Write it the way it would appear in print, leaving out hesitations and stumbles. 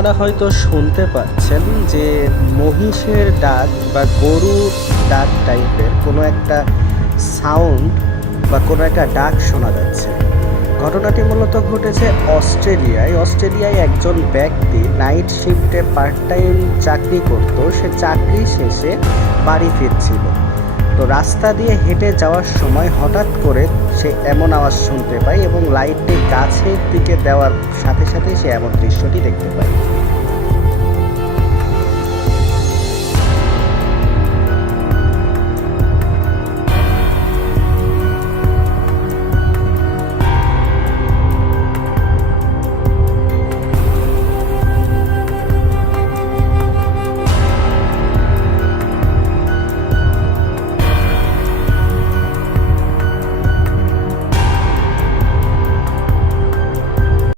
আপনারা হয়তো শুনতে পাচ্ছেন যে মহিষের ডাক বা গরুর ডাক টাইপের কোনো একটা সাউন্ড বা কোনো একটা ডাক শোনা যাচ্ছে। ঘটনাটি মূলত ঘটেছে অস্ট্রেলিয়ায় একজন ব্যক্তি নাইট শিফটে পার্ট টাইম চাকরি করত। সে চাকরি শেষে বাড়ি ফিরছিল। তো রাস্তা দিয়ে হেঁটে যাওয়ার সময় হঠাৎ করে সে এমন আওয়াজ শুনতে পায় এবং লাইটটি গাছের দিকে দেওয়ার সাথে সাথে সে এমন দৃশ্যটি দেখতে পায়।